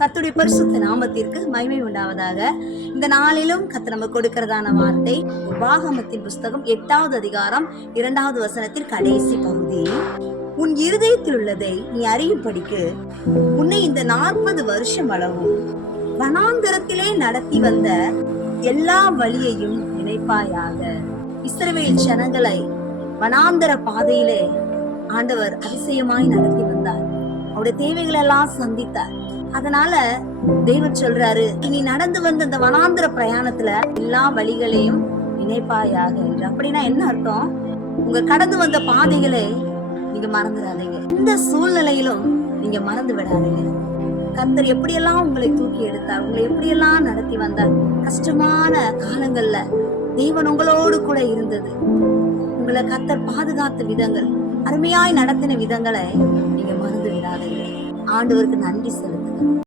கர்த்தருடைய பரிசுத்த நாமத்திற்கு மகிமை உண்டாவதாக. இந்த நாளிலும் கர்த்தர் நமக்கு கொடுக்கிறதான வார்த்தை உபாகமத்தின் புஸ்தகம் 8வது அதிகாரம் 2வது வசனத்தில் கடைசி பகுதி. உன் இருதயத்தில் உள்ளதை நீ அறியும்படிக்கு உன்னை இந்த 40 வருஷம் அளவும் வனாந்தரத்திலே நடத்தி வந்த எல்லா வழியையும் நினைப்பாயாக. இஸ்ரவேல் ஜனங்களை வனாந்தர பாதையிலே ஆண்டவர் அதிசயமாய் நடத்தி வந்தார். அவருடைய தேவைகளை எல்லாம் சந்தித்தார். அதனால தேவன் சொல்றாரு, நீ நடந்து வந்த இந்த வனாந்தர பிரயாணத்துல எல்லா வழிகளையும் நினைப்பாயாக என்று. அப்படின்னா என்ன அர்த்தம்? உங்க கடந்து வந்த பாதைகளை நீங்க மறந்துடாதீங்க. இந்த சூழ்நிலையிலும் நீங்க மறந்து விடாதீங்க. கர்த்தர் எப்படியெல்லாம் உங்களை தூக்கி எடுத்தார், உங்களை எப்படியெல்லாம் நடத்தி வந்தார். கஷ்டமான காலங்கள்ல தேவன் உங்களோடு கூட இருந்தது. உங்களை கர்த்தர் பாதுகாத்த விதங்கள், அருமையாய் நடத்தின விதங்களை நீங்க மறந்து விடாதீங்க. ஆண்டவருக்கு நன்றி செலுத்துங்க.